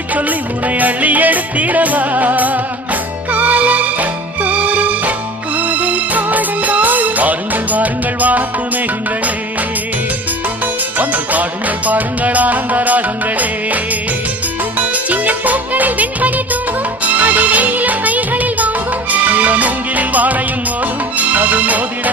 சொல்லி சொல்லி உனை அள்ளி எடுத்திடவா வாருங்கள் வாருங்கள் வாத்து மேகங்களே வந்து பாடுங்கள் பாடுங்கள் ஆனந்த ராகங்களே சின்ன பூக்களில் வெண்பனி தூங்கும் அது வெயிலும் கைகளில் வாங்கும் மூங்கிலில் வாழையும் மோதும் அது மோதிட